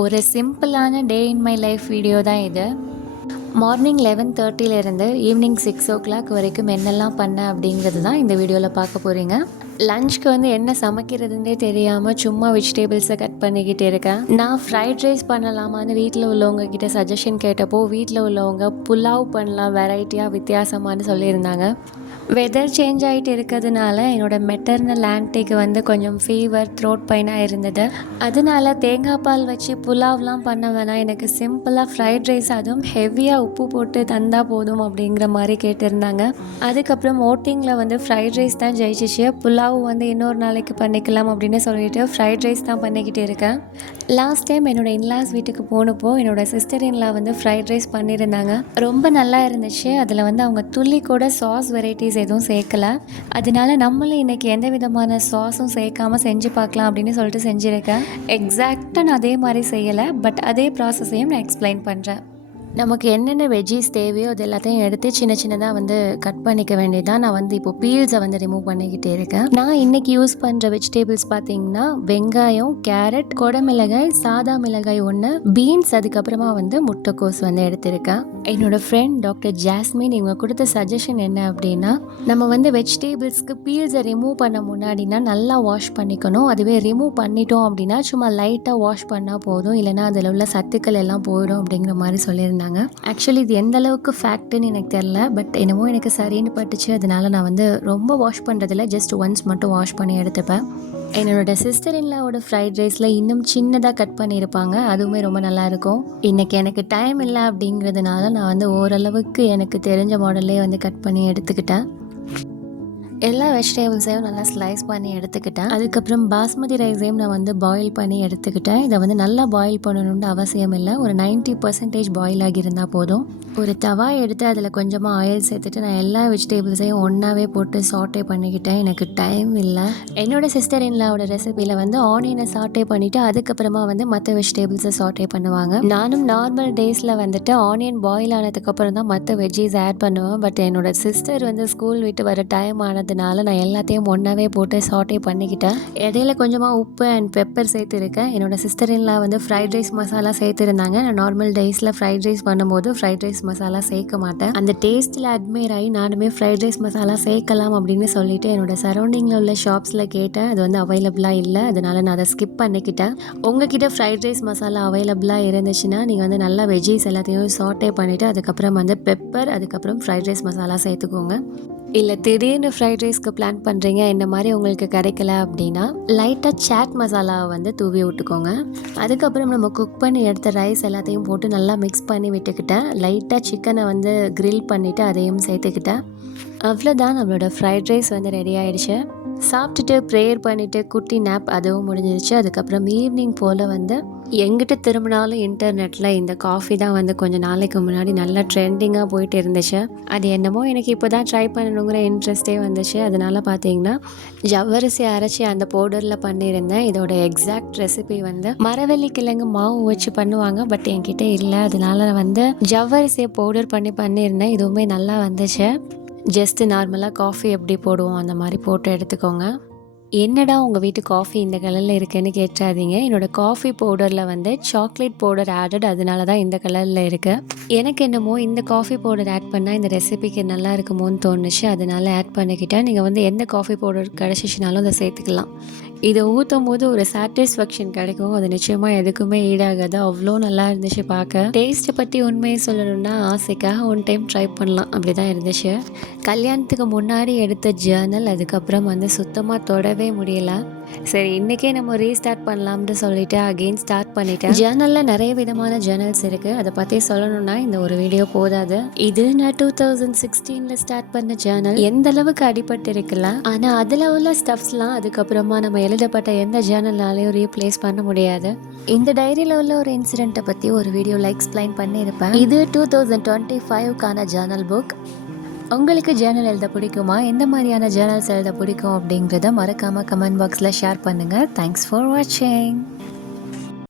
ஒரு சிம்பிளான டே in my life video தான் இது. மார்னிங் 11:30லேருந்து ஈவினிங் 6 o'clock வரைக்கும் என்னெல்லாம் பண்ணேன் அப்படிங்கிறது தான் இந்த வீடியோவில் பார்க்க போகிறீங்க. லஞ்சுக்கு என்ன சமைக்கிறதுனே தெரியாமல் சும்மா வெஜிடபிள்ஸை கட் பண்ணிக்கிட்டு இருக்கேன். நான் ஃப்ரைட் ரைஸ் பண்ணலாமான்னு வீட்டில் உள்ளவங்க கிட்ட சஜஷன் கேட்டப்போ வீட்டில் உள்ளவங்க புலாவ் பண்ணலாம் வெரைட்டியாக வித்தியாசமானு சொல்லியிருந்தாங்க. வெதர் சேஞ்ச் ஆகிட்டு இருக்கிறதுனால என்னோடய மெட்டர்னல் ஆன்ட்டிக்கு கொஞ்சம் ஃபீவர் த்ரோட் பெயினாக இருந்தது. அதனால தேங்காய் பால் வச்சு புலாவ்லாம் பண்ண வேணாம், எனக்கு சிம்பிளாக ஃப்ரைட் ரைஸ் அதுவும் ஹெவியாக உப்பு போட்டு தந்தால் போதும் அப்படிங்கிற மாதிரி கேட்டிருந்தாங்க. அதுக்கப்புறம் ஓட்டிங்கில் ஃப்ரைட் ரைஸ் தான் ஜெயிச்சிச்சு. புலாவ் இன்னொரு நாளைக்கு பண்ணிக்கலாம் அப்படின்னு சொல்லிட்டு ஃப்ரைட் ரைஸ் தான் பண்ணிக்கிட்டு இருக்கேன். லாஸ்ட் டைம் என்னோடய இன்லாஸ் வீட்டுக்கு போனப்போ என்னோடய சிஸ்டர் இன்லா ஃப்ரைட் ரைஸ் பண்ணியிருந்தாங்க. ரொம்ப நல்லா இருந்துச்சு. அதில் அவங்க துள்ளி கூட சாஸ் வெரைட்டிஸ் எதுவும் சேர்க்கலை. அதனால நம்மளும் இன்றைக்கி எந்த விதமான சாஸும் சேர்க்காமல் செஞ்சு பார்க்கலாம் அப்படின்னு சொல்லிட்டு செஞ்சுருக்கேன். எக்ஸாக்டாக நான் அதே மாதிரி செய்யலை, பட் அதே ப்ராசஸையும் நான் எக்ஸ்பிளைன் பண்ணுறேன். நமக்கு என்னென்ன வெஜ்ஜீஸ் தேவையோ அது எல்லாத்தையும் எடுத்து சின்ன சின்னதாக கட் பண்ணிக்க வேண்டியதான். நான் இப்போ பீல்ஸை ரிமூவ் பண்ணிக்கிட்டே இருக்கேன். நான் இன்றைக்கி யூஸ் பண்ணுற வெஜிடபிள்ஸ் பார்த்தீங்கன்னா வெங்காயம், கேரட், கொடமிளகாய், சாதா மிளகாய் 1, பீன்ஸ், அதுக்கப்புறமா முட்டைக்கோஸ் எடுத்திருக்கேன். என்னோடய ஃப்ரெண்ட் டாக்டர் ஜாஸ்மின் இவங்க கொடுத்த சஜஷன் என்ன அப்படின்னா, நம்ம வெஜிடபிள்ஸ்க்கு பீல்ஸை ரிமூவ் பண்ண முன்னாடினா நல்லா வாஷ் பண்ணிக்கணும். அதுவே ரிமூவ் பண்ணிட்டோம் அப்படின்னா சும்மா லைட்டாக வாஷ் பண்ணால் போதும், இல்லைனா அதில் உள்ள சத்துக்கள் எல்லாம் போயிடும் அப்படிங்கிற மாதிரி சொல்லியிருந்தாங்க. ஆக்சுவலி இது எந்த அளவுக்கு ஃபேக்ட்னு எனக்கு தெரில, பட் என்னமோ எனக்கு சரின்னு பட்டுச்சு. அதனால நான் ரொம்ப வாஷ் பண்ணுறதில்ல, ஜஸ்ட் ஒன்ஸ் மட்டும் வாஷ் பண்ணி எடுத்துப்பேன். என்னோட சிஸ்டர் இன்லாவோட ஃப்ரைட் ரைஸில் இன்னும் சின்னதாக கட் பண்ணியிருப்பாங்க, அதுவுமே ரொம்ப நல்லாயிருக்கும். இன்றைக்கி எனக்கு டைம் இல்லை அப்படிங்கிறதுனால நான் ஓரளவுக்கு எனக்கு தெரிஞ்ச மாடல்லே கட் பண்ணி எடுத்துக்கிட்டேன். எல்லா வெஜிடபிள்ஸையும் நல்லா ஸ்லைஸ் பண்ணி எடுத்துக்கிட்டேன். அதுக்கப்புறம் பாஸ்மதி ரைஸையும் நான் பாயில் பண்ணி எடுத்துக்கிட்டேன். இதை நல்லா பாயில் பண்ணணும்னு அவசியம் இல்லை, ஒரு 90% பாயில் ஆகியிருந்தால் போதும். ஒரு தவா எடுத்து அதில் கொஞ்சமாக ஆயில் சேர்த்துட்டு நான் எல்லா வெஜிடபிள்ஸையும் ஒன்றாவே போட்டு சாட்டே பண்ணிக்கிட்டேன். எனக்கு டைம் இல்லை. என்னோடய சிஸ்டர் இன்லாவோட ரெசிபியில் ஆனியனை சாட்டே பண்ணிவிட்டு அதுக்கப்புறமா மற்ற வெஜிடபிள்ஸை சாட்டே பண்ணுவாங்க. நானும் நார்மல் டேஸில் ஆனியன் பாயில் ஆனதுக்கப்புறம் தான் மற்ற வெஜ்ஜீஸ் ஆட் பண்ணுவேன். பட் என்னோட சிஸ்டர் ஸ்கூல் விட்டு வர டைம் ஆனதுனால நான் எல்லாத்தையும் ஒன்றாவே போட்டு சாட்டே பண்ணிக்கிட்டேன். இடையில கொஞ்சமாக உப்பு அண்ட் பெப்பர் சேர்த்துருக்கேன். என்னோடய சிஸ்டர் இன்லா ஃப்ரைட் ரைஸ் மசாலா சேர்த்துருந்தாங்க. நான் நார்மல் டேஸில் ஃப்ரைட் ரைஸ் பண்ணும்போது ஃப்ரைட் ரைஸ் மசாலா சேர்க்க மாட்டேன். அந்த டேஸ்ட்டில் அட்மையர் ஆகி நானுமே ஃப்ரைட் ரைஸ் மசாலா சேர்க்கலாம் அப்படின்னு சொல்லிட்டு என்னோடய சரௌண்டிங்கில் உள்ள ஷாப்ஸில் கேட்டேன். அது அவைலபிளாக இல்லை, அதனால நான் அதை ஸ்கிப் பண்ணிக்கிட்டேன். உங்ககிட்ட ஃப்ரைட் ரைஸ் மசாலா அவைலபிளாக இருந்துச்சுன்னா நீங்கள் நல்லா வெஜ்ஜீஸ் எல்லாத்தையும் சாட்டே பண்ணிவிட்டு அதுக்கப்புறம் பெப்பர், அதுக்கப்புறம் ஃப்ரைட் ரைஸ் மசாலா சேர்த்துக்கோங்க. இல்லை திடீர்னு ஃப்ரைட் ரைஸ்க்கு பிளான் பண்ணுறீங்க, இந்த மாதிரி உங்களுக்கு கிடைக்கல அப்படின்னா லைட்டாக சாட் மசாலாவை தூவி விட்டுக்கோங்க. அதுக்கப்புறம் நம்ம குக் பண்ணி எடுத்த ரைஸ் எல்லாத்தையும் போட்டு நல்லா மிக்ஸ் பண்ணி விட்டுக்கிட்டேன். லைட்டாக சிக்கனை கிரில் பண்ணிவிட்டு அதையும் சேர்த்துக்கிட்டேன். அவ்வளோதான், நம்மளோட ஃப்ரைட் ரைஸ் ரெடி ஆகிடுச்சு. சாப்பிட்டுட்டு ப்ரேயர் பண்ணிவிட்டு குட்டி நேப் அதுவும் முடிஞ்சிருச்சு. அதுக்கப்புறம் ஈவினிங் போல் எங்கிட்ட திரும்பினாலும் இன்டர்நெட்டில் இந்த காஃபி தான் கொஞ்சம் நாளைக்கு முன்னாடி நல்லா ட்ரெண்டிங்காக போயிட்டு இருந்துச்சு. அது என்னமோ எனக்கு இப்போ தான் ட்ரை பண்ணணுங்கிற இன்ட்ரெஸ்ட்டே வந்துச்சு. அதனால் பார்த்தீங்கன்னா ஜவ்வரிசி அரைச்சி அந்த பவுடரில் பண்ணியிருந்தேன். இதோட எக்ஸாக்ட் ரெசிபி மரவள்ளி கிழங்கு மாவு வச்சு பண்ணுவாங்க, பட் என்கிட்ட இல்லை. அதனால ஜவ்வரிசியை பவுடர் பண்ணியிருந்தேன். இதுவுமே நல்லா வந்துச்சு. ஜஸ்ட்டு நார்மலாக காஃபி எப்படி போடுவோம் அந்த மாதிரி போட்டு எடுத்துக்கோங்க. என்னடா உங்கள் வீட்டு காஃபி இந்த கலரில் இருக்குன்னு கேட்டாதீங்க. என்னோடய காஃபி பவுடரில் சாக்லேட் பவுடர் ஆடட், அதனால தான் இந்த கலரில் இருக்குது. எனக்கு என்னமோ இந்த காஃபி பவுடர் ஆட் பண்ணால் இந்த ரெசிபிக்கு நல்லா இருக்குமோன்னு தோணுச்சு, அதனால ஆட் பண்ணிக்கிட்டேன். நீங்கள் எந்த காஃபி பவுடர் கிடச்சிச்சினாலும் அதை சேர்த்துக்கலாம். இதை ஊற்றும் போது ஒரு சாட்டிஸ்ஃபேக்ஷன் கிடைக்கும், அது நிச்சயமாக எதுக்குமே ஈடாகாது. அவ்வளோ நல்லா இருந்துச்சு பார்க்க. டேஸ்ட்டை பற்றி உண்மையை சொல்லணும்னா ஆசைக்காக ஒன் டைம் ட்ரை பண்ணலாம், அப்படி தான் இருந்துச்சு. கல்யாணத்துக்கு முன்னாடி எடுத்த ஜேர்னல் அதுக்கப்புறம் சுத்தமாக தொடவே முடியல. சரி, இன்றைக்கே நம்ம ரீஸ்டார்ட் பண்ணலாம்னு சொல்லிட்டு அகெயின் ஸ்டார்ட் பண்ணிட்டேன். ஜேர்னலில் நிறைய விதமான ஜேர்னல்ஸ் இருக்குது, அதை பற்றி சொல்லணும்னா இந்த ஒரு வீடியோ போதாது. இது நான் 2016 ஸ்டார்ட் பண்ண ஜேர்னல். எந்த அளவுக்கு அடிபட்டு இருக்கலாம், ஆனால் அதில் உள்ள ஸ்டப்ஸ்லாம் அதுக்கப்புறமா நம்ம எழுதப்பட்ட எந்த ஜேர்னலாலையும் ரீப்ளேஸ் பண்ண முடியாது. இந்த டைரியில் உள்ள ஒரு இன்சிடென்ட்டை பற்றி ஒரு வீடியோவில் எக்ஸ்பிளைன் பண்ணியிருப்பேன். இது 2025க்கான ஜேர்னல் புக். உங்களுக்கு ஜேர்னல் எழுத பிடிக்குமா, எந்த மாதிரியான ஜேர்னல்ஸ் எழுத பிடிக்கும் அப்படிங்கிறத மறக்காமல் கமெண்ட் பாக்ஸில் ஷேர் பண்ணுங்கள். தேங்க்ஸ் ஃபார் வாட்சிங்.